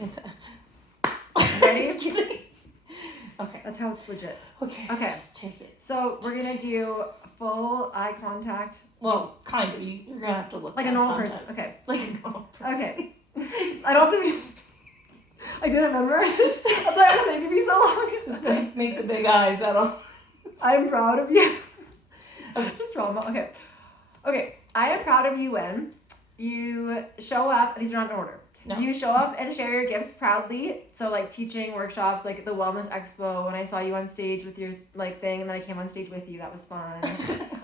It's Ready? Just kidding. Okay. That's how it's legit. Okay. Okay. Just take it. So we're gonna do full eye contact. Well, kind of. You're gonna have to look Like a normal person. Okay. Like a normal person. Okay. I don't have to be. I didn't memorize it. That's why I was taking me so long. Just like make the big eyes. That'll. I'm proud of you. Just drama. Okay. Okay. I am proud of you when you show up. These are not in order. No. You show up and share your gifts proudly. So like teaching workshops, like the Wellness Expo, when I saw you on stage with your like thing, and then I came on stage with you. That was fun.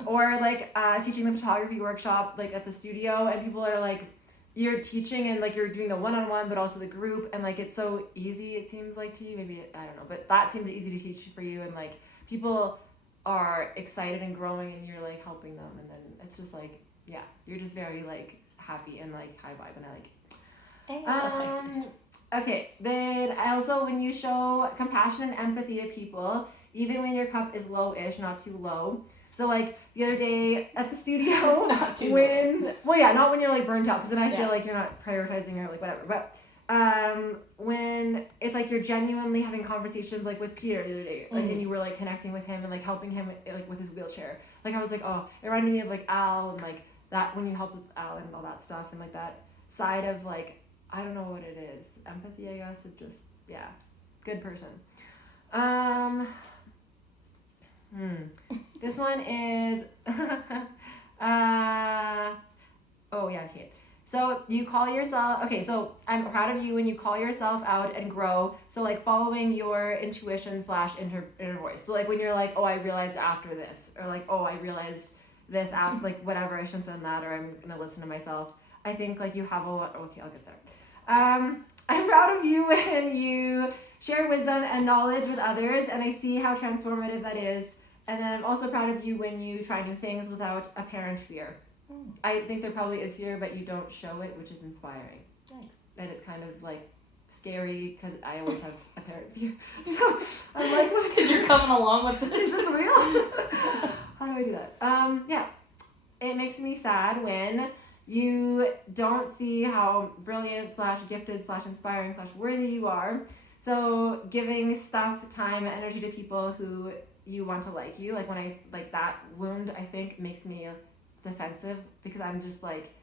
Or like teaching the photography workshop, like at the studio, and people are like, you're teaching and like you're doing the one-on-one, but also the group, and like it's so easy. It seems like to you, maybe I don't know, but that seemed easy to teach for you, and like people are excited and growing, and you're like helping them, and then it's just like you're just very like happy and like high vibe, and I like. Okay, then also when you show compassion and empathy to people, even when your cup is low-ish, not too low. So like the other day at the studio, not too low. Not when you're like burnt out, because then I feel like you're not prioritizing or like whatever. But when it's like you're genuinely having conversations like with Peter the other day, like and you were like connecting with him and like helping him like with his wheelchair. Like I was like, oh, it reminded me of like Al and like that when you helped with Al and all that stuff, and like that side of like, I don't know what it is. Empathy, I guess. It just, good person. This one is, okay. So you call yourself, so I'm proud of you when you call yourself out and grow. So like following your intuition / inner voice. So like when you're like, oh, I realized after this, or like, oh, I realized this after, like whatever, I shouldn't have done that, or I'm going to listen to myself. I think like you have a lot, okay, I'll get there. I'm proud of you when you share wisdom and knowledge with others, and I see how transformative that is. And then I'm also proud of you when you try new things without apparent fear. I think there probably is fear, but you don't show it, which is inspiring. Right. And it's kind of like scary because I always have apparent fear. So I'm like, what is this? You're coming along with this. Is this real? How do I do that? It makes me sad when you don't see how brilliant / gifted / inspiring / worthy you are. So giving stuff, time, and energy to people who you want to like you. Like when I, like that wound, I think makes me defensive because I'm just like,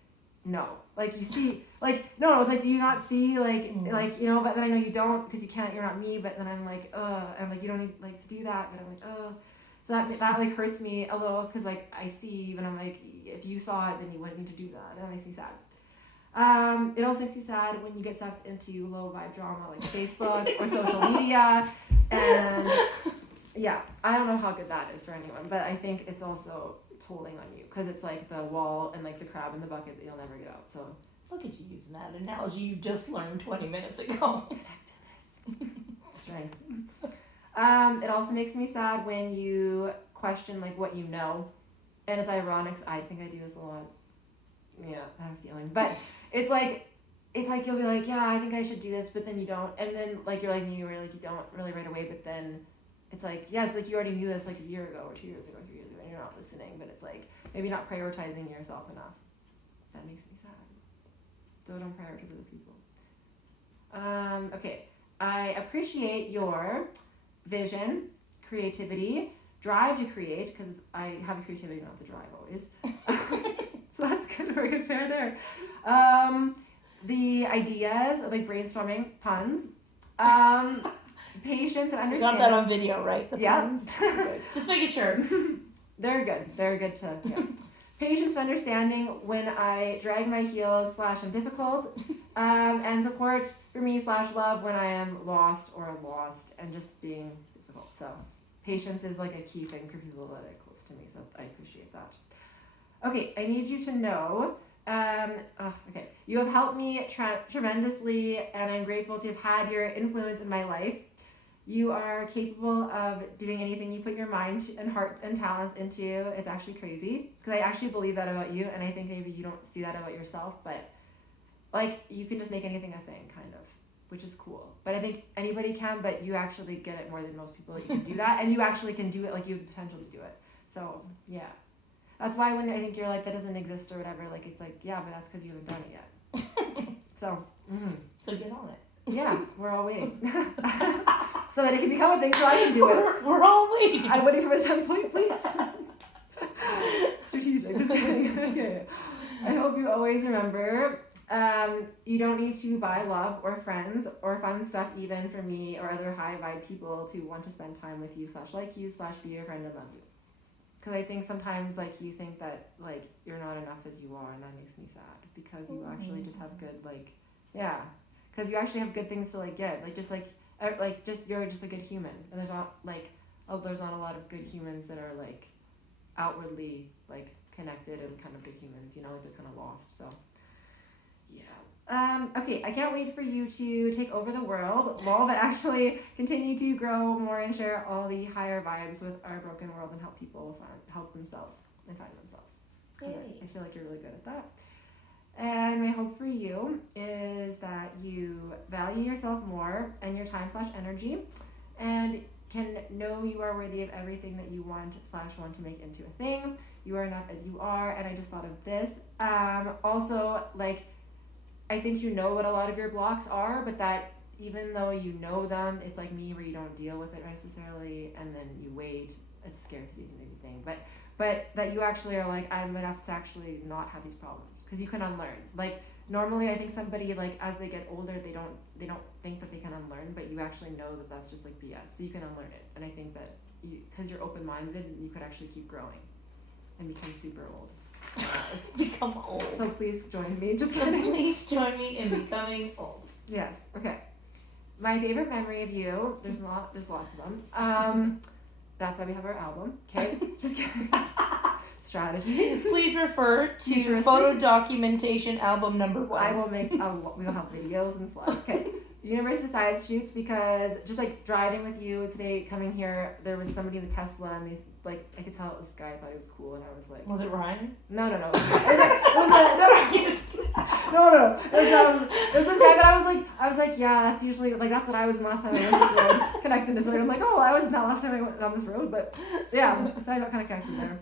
no. Like you see, like, no, it's like, do you not see, like, like, you know, but then I know you don't because you can't, you're not me, but then I'm like, I'm like, you don't need like to do that, but I'm like, So that like hurts me a little because like I see you and I'm like, if you saw it, then you wouldn't need to do that. That makes me sad. It also makes me sad when you get sucked into low vibe drama like Facebook or social media, and I don't know how good that is for anyone, but I think it's also tolling on you because it's like the wall and like the crab in the bucket that you'll never get out. So look at you using that analogy you just learned 20 minutes ago. Connectedness, strengths. It also makes me sad when you question like what you know, and it's ironic. I think I do this a lot. Yeah, I have a feeling, but it's like you'll be like, yeah, I think I should do this, but then you don't, and then like you're like me, where like you don't really right away, but then it's like, yes, like you already knew this like a year ago or 2 years ago, 3 years ago, and you're not listening, but it's like maybe not prioritizing yourself enough. That makes me sad. So don't prioritize other people. Okay, I appreciate your vision, creativity, drive to create, because I have a creativity, not the drive always. So that's kind of a good pair there. The ideas of like brainstorming, puns, patience and understanding. Got that on video, right? The puns? Yeah. Just making sure. They're good. They're good to, Patience and understanding when I drag my heels / am difficult, and support for me / love when I am lost and just being difficult. So patience is like a key thing for people that are close to me, so I appreciate that. Okay, I need you to know, you have helped me tremendously, and I'm grateful to have had your influence in my life. You are capable of doing anything you put your mind and heart and talents into. It's actually crazy, because I actually believe that about you, and I think maybe you don't see that about yourself, but like you can just make anything a thing, kind of, which is cool. But I think anybody can, but you actually get it more than most people. You can do that, and you actually can do it, like you have the potential to do it. So yeah. That's why when I think you're like, that doesn't exist or whatever, like it's like, yeah, but that's because you haven't done it yet. So So get on it. Yeah, we're all waiting. So that it can become a thing so I can do it. We're all waiting. I'm waiting for a template, please. Strategic, just kidding. Okay. I hope you always remember, you don't need to buy love or friends or fun stuff even for me or other high vibe people to want to spend time with you / like you / be your friend and love you. Because I think sometimes like you think that like you're not enough as you are, and that makes me sad because you actually just have good because you actually have good things to like give, just you're just a good human, and there's not a lot of good humans that are like outwardly like connected and kind of good humans, like they're kind of lost. So yeah. Okay, I can't wait for you to take over the world, but actually continue to grow more and share all the higher vibes with our broken world and help people help themselves and find themselves. I feel like you're really good at that. And my hope for you is that you value yourself more and your time / energy, and can know you are worthy of everything that you want / want to make into a thing. You are enough as you are. And I just thought of this. Also, like, I think you know what a lot of your blocks are, but that even though you know them, it's like me where you don't deal with it necessarily, and then you wait. It's a scarcity thing, but that you actually are like, I'm enough to actually not have these problems, because you can unlearn. Like normally, I think somebody like as they get older, they don't think that they can unlearn, but you actually know that that's just like BS. So you can unlearn it, and I think that because you're open-minded, you could actually keep growing and become super old. Become old. So please join me. Just kidding. Please join me in becoming old. Yes. Okay. My favorite memory of you. There's lots of them. That's why we have our album. Okay. Just kidding. Strategy. Please refer to photo documentation album number 1. I will make. We will have videos and slides. Okay. Universe decides shoots, because just like driving with you today, coming here, there was somebody in the Tesla, and they like I could tell it was this guy. I thought he was cool, and I was like, was it Ryan? No. It was this guy, but I was like, yeah, that's usually like that's what I was last time I went this road, connected this road. I'm like, oh, I wasn't that last time I went on this road, but yeah, so I got kind of connected there.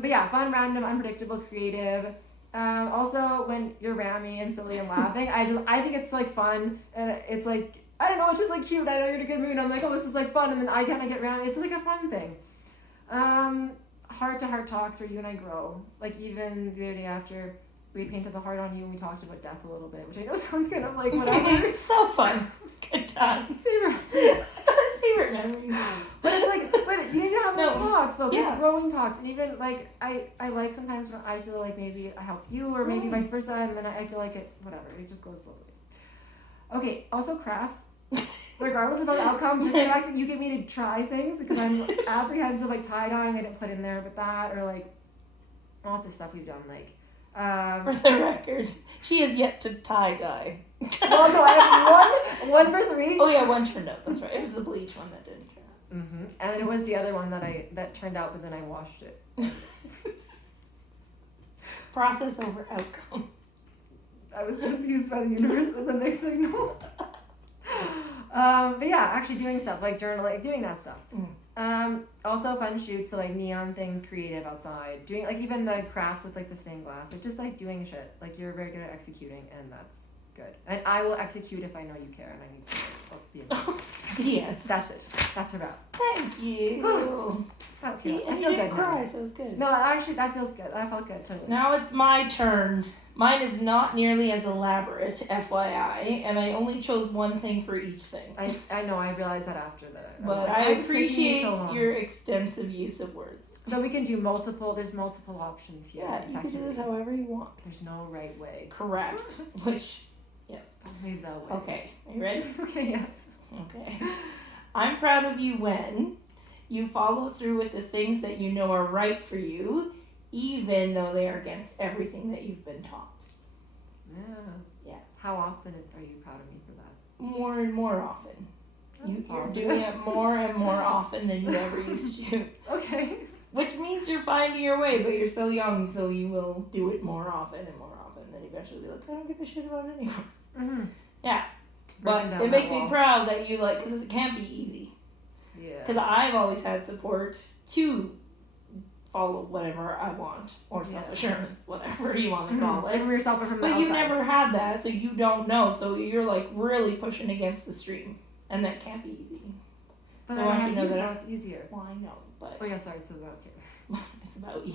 But yeah, fun, random, unpredictable, creative. Also, when you're rammy and silly and laughing, I think it's like fun, and it's like I don't know, it's just like cute. I know you're in a good mood. I'm like, oh, this is like fun, and then I kind of get rammy. It's like a fun thing. Heart-to-heart talks where you and I grow. Like even the other day after we painted the heart on you and we talked about death a little bit, which I know sounds kind of like whatever. So fun. Good times. Favorite memories. But it's like, but you need to have those talks though. Yeah. It's growing talks, and even like I like sometimes when I feel like maybe I help you or maybe vice versa, and then I feel like it It just goes both ways. Okay. Also crafts. Regardless of the outcome, just the fact that you get me to try things, because I'm apprehensive, like tie-dyeing I didn't put in there, but that, or like lots of stuff we've done, like for the record, she has yet to tie-dye. Well, no, I have one for 3. Oh yeah, one turned out, that's right. It was the bleach one that didn't turn out. Mm-hmm. And it was the other one that turned out, but then I washed it. Process over outcome. I was confused by the universe as a mixed signal. But yeah, actually doing stuff like journaling, doing that stuff. Also fun shoots, so like neon things, creative outside, doing like even the crafts with like the stained glass, like just like doing shit. Like you're very good at executing, and that's good. And I will execute if I know you care and I need to. Yeah, that's it. That's a wrap. Thank you. I You feel didn't good cry, now. so it was good. No, actually, that feels good. That felt good too. Now it's my turn. Mine is not nearly as elaborate, FYI, and I only chose one thing for each thing. I know, I realized that after that. But I appreciate your extensive use of words. So we can do there's multiple options here. Yeah, you can do this however you want. There's no right way. Correct. Which, yes. Only the way. Okay, are you ready? Okay, yes. Okay. I'm proud of you when you follow through with the things that you know are right for you, even though they are against everything that you've been taught. Yeah. How often are you proud of me for that? More and more often. You're That's doing it more and more often than you ever used to. Okay. Which means you're finding your way, but you're still young, so you will do it more often and more often. Then eventually be like, I don't give a shit about it anymore. Mm-hmm. Yeah. But it makes me proud that you because it can't be easy. Yeah. Because I've always had support to follow whatever I want, or Yeah. self-assurance, whatever you want to call Give it. yourself it from the But outside. you never had that, so you don't know. So you're like really pushing against the stream, and that can't be easy. But So then I I want have you to know you, so that. it's easier. Well, I know, but Oh yeah, sorry, it's about okay. it's about you.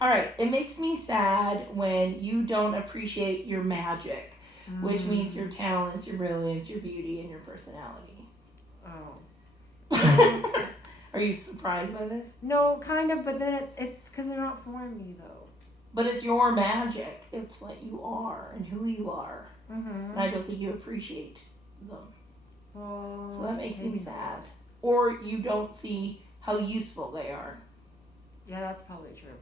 All right. It makes me sad when you don't appreciate your magic, which means your talents, your brilliance, your beauty, and your personality. Oh. Are you surprised by this? No, kind of, but then it's because they're not for me though. But it's your magic. It's what you are and who you are. Mm-hmm. And I don't think you appreciate them. Well, So that makes me maybe sad. Or you don't see how useful they are. Yeah, that's probably true.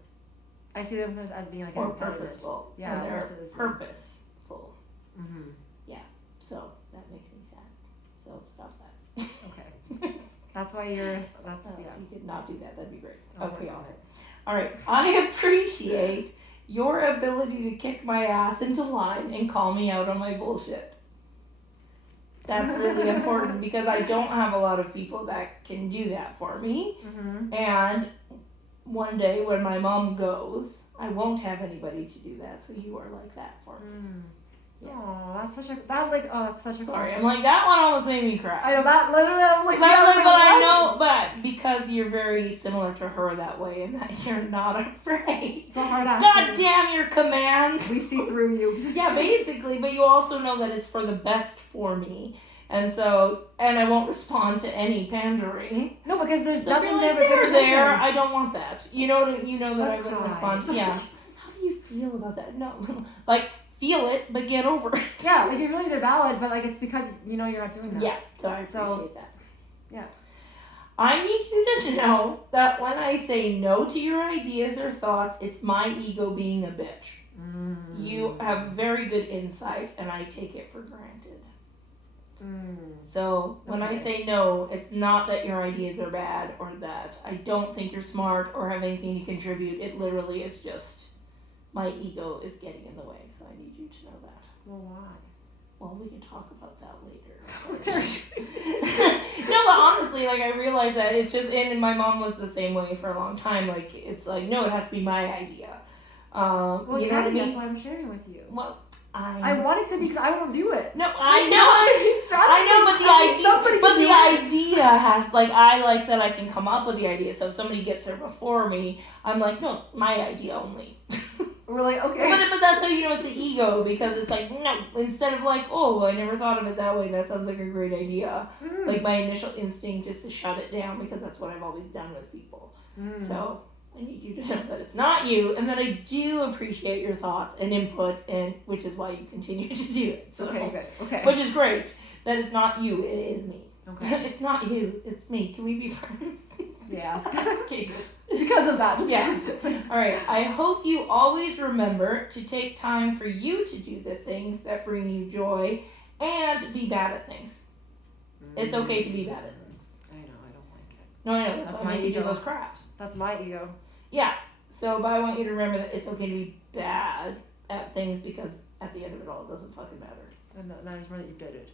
I see them as being like Or an impediment. purposeful. Yeah, And they're versus, purposeful. Mm-hmm. So that makes me sad. So stop that. Okay. That's why that's So yeah. if you could not do that, that'd be great. I'll Okay, work on awesome. it. All right. I appreciate your ability to kick my ass into line and call me out on my bullshit. That's really important because I don't have a lot of people that can do that for me. Mm-hmm. And one day when my mom goes, I won't have anybody to do that. So you are like that for me. Mm. Yeah. Oh, that's such a that's such a Sorry, I'm like, that one almost made me cry. I know that literally. I was like, But I was like, but I what? know, but because you're very similar to her that way, and that you're not afraid. It's a hard ass. God damn your commands. We see through you. Yeah, basically, but you also know that it's for the best for me, and so, and I won't respond to any pandering. No, because there's So if nothing you're there like, but good they're there. intentions. I don't want that. You know that Let's I wouldn't cry. respond. Yeah. How do you feel about that? No, like feel it, but get over it. Yeah, like your feelings are valid, but like it's because you know you're not doing that. Yeah, so I So, appreciate that. yeah. I need you to know that when I say no to your ideas or thoughts, it's my ego being a bitch. Mm. You have very good insight, and I take it for granted. Mm. So when I Okay. say no, it's not that your ideas are bad or that I don't think you're smart or have anything to contribute. It literally is just my ego is getting in the way. So I need you to know that. Well, why? Well, we can talk about that later. No, but honestly, like I realize that it's just, and my mom was the same way for a long time. Like it's like, no, it has to be my idea. Well, You know what I mean? That's why I'm sharing with you. Well, I want it to be because I won't do it. No, Like, I you know. what I mean? I know, but the idea, somebody but can do the it. idea has, like, I like that I can come up with the idea. So if somebody gets there before me, I'm like, no, my idea only. We're like, okay. But that's how you know it's the ego, because it's like, no, instead of like, oh, I never thought of it that way. That sounds like a great idea. Mm. Like my initial instinct is to shut it down because that's what I've always done with people. Mm. So I need you to know that it's not you, and that I do appreciate your thoughts and input, and which is why you continue to do it. So, Okay, good. Okay. which is great. That it's not you, it is me. Okay. It's not you, it's me. Can we be friends? Yeah. Okay, good. Because of that. Yeah. All right. I hope you always remember to take time for you to do the things that bring you joy and be bad at things. It's okay to be bad at things. I know, I don't like it. No, I know. That's That's why I my make you do ego. those crafts. That's my ego. Yeah. So, but I want you to remember that it's okay to be bad at things because at the end of it all, it doesn't fucking matter. And that is more that you did it.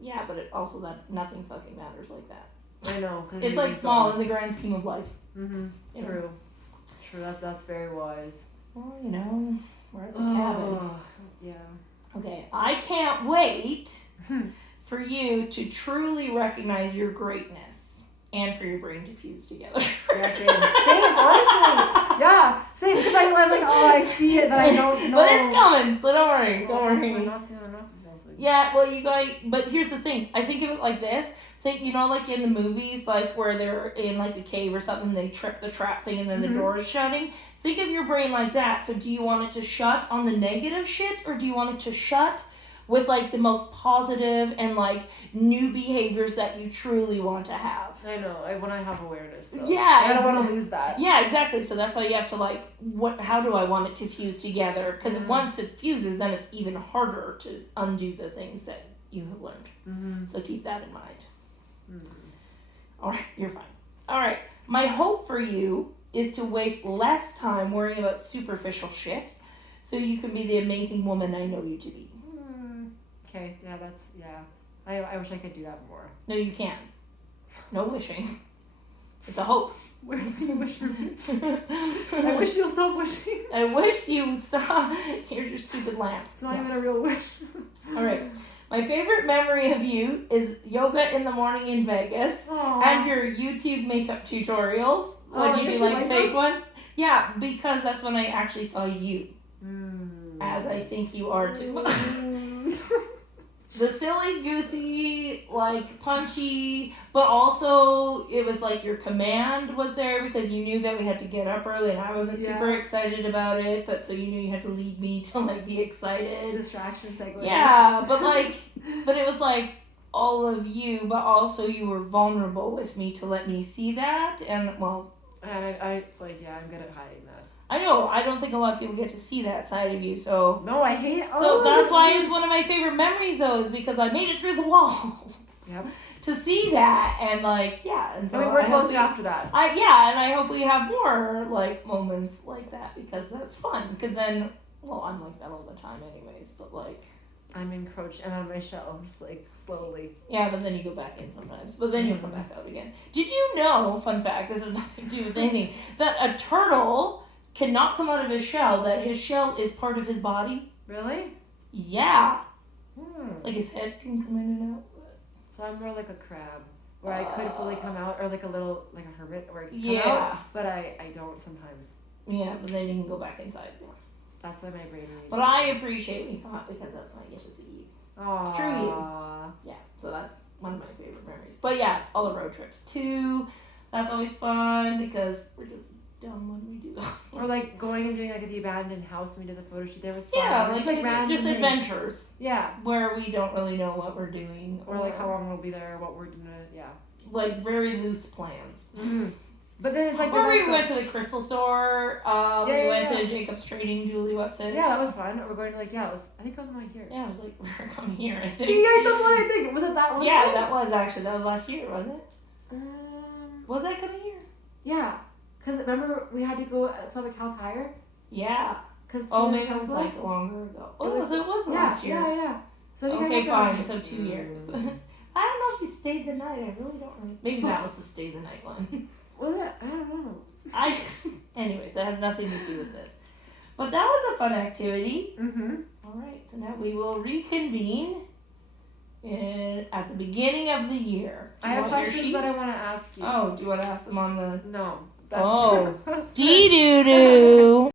Yeah, but it also that nothing fucking matters like that. I know. It's like small in the grand scheme of life. Mm-hmm. You know? True. True. That's very wise. Well, you know, we're at the cabin. Oh, yeah. Okay, I can't wait Hmm. for you to truly recognize your greatness and for your brain to fuse together. Yeah, same. Same, honestly. Yeah, same. Because I'm like, oh, I see it, but I don't know. But it's coming, so don't worry. Don't I'm worry. not seeing enough of those things. Yeah, well, you guys, but here's the thing. I think of it like this. Think, you know, like in the movies, like where they're in like a cave or something, they trip the trap thing and then the Mhm. door is shutting. Think of your brain like that. So do you want it to shut on the negative shit, or do you want it to shut with like the most positive and like new behaviors that you truly want to have? I know. When I have awareness. Though. Yeah, I don't want exactly. to lose that. Yeah, exactly. So that's why you have to like, how do I want it to fuse together? Because Mhm. once it fuses, then it's even harder to undo the things that you have learned. Mm-hmm. So keep that in mind. Mm. All right, you're fine. All right, my hope for you is to waste less time worrying about superficial shit so you can be the amazing woman I know you to be. Okay. Yeah. I wish I could do that more. No, you can't. No wishing. It's a hope. Where's the wish for me? I wish you'll stop wishing. I wish you would stop. Here's your stupid lamp. It's not even a real wish. All right. My favorite memory of you is yoga in the morning in Vegas. Aww. And your YouTube makeup tutorials when you do like fake ones. Yeah, because that's when I actually saw you. As I think you are too. The silly, goosey, like punchy, but also it was like your command was there because you knew that we had to get up early and I wasn't super excited about it, but so you knew you had to lead me to like be excited. Distraction segue. Yeah, but it was like all of you, but also you were vulnerable with me to let me see that, and well. I like, yeah, I'm good at hiding that. I know, I don't think a lot of people get to see that side of you, so. No, I hate it. So that's why it's one of my favorite memories, though, is because I made it through the wall. Yep. To see that, and like, yeah. And so we were close after that. And I hope we have more, like, moments like that, because that's fun. Because then, well, I'm like that all the time anyways, but like. I'm encroached and on my shell, just like slowly. Yeah, but then you go back in sometimes. But then you'll come back out again. Did you know, fun fact, this has nothing to do with anything, that a turtle cannot come out of his shell, that his shell is part of his body? Really? Yeah. Like his head can come in and out. So I'm more like a crab, where I could fully come out, or like a little, like a hermit, where I can come out, but I don't sometimes. Yeah, but then you can go back inside. That's why my brain reads. But I appreciate when you come out because that's when I get to see you. Aww. True you. Yeah, so that's one of my favorite memories. But yeah, all the road trips too. That's always fun because we're just dumb when we do that. Or like going and doing like the abandoned house when we did the photo shoot. There was fun. Yeah, like random just things. Adventures. Yeah. Where we don't really know what we're doing. Or like how long we'll be there, what we're gonna, yeah. Like very loose plans. Mm-hmm. But then it's like or we went to the crystal store. We went to Jacob's Trading, Julie Watson. Yeah, that was fun. We're going to like, I think I was on here. Yeah, I was like, we're coming here, I think. See, that's what I think. Was it that one? Yeah, that was actually. That was last year, wasn't it? Was that coming here? Yeah. Because remember we had to go at Cal Tire? Yeah. Cause maybe it was like longer ago. Oh, it was last year. Yeah. So okay, fine. So 2 years. I don't know if you stayed the night. I really don't remember. Maybe that was the stay the night one. Was it? I don't know. Anyways, that has nothing to do with this. But that was a fun activity. Mm-hmm. All right, so now we will reconvene at the beginning of the year. I have questions that I want to ask you. Oh, do you want to ask them on the... No. Dee-doo-doo.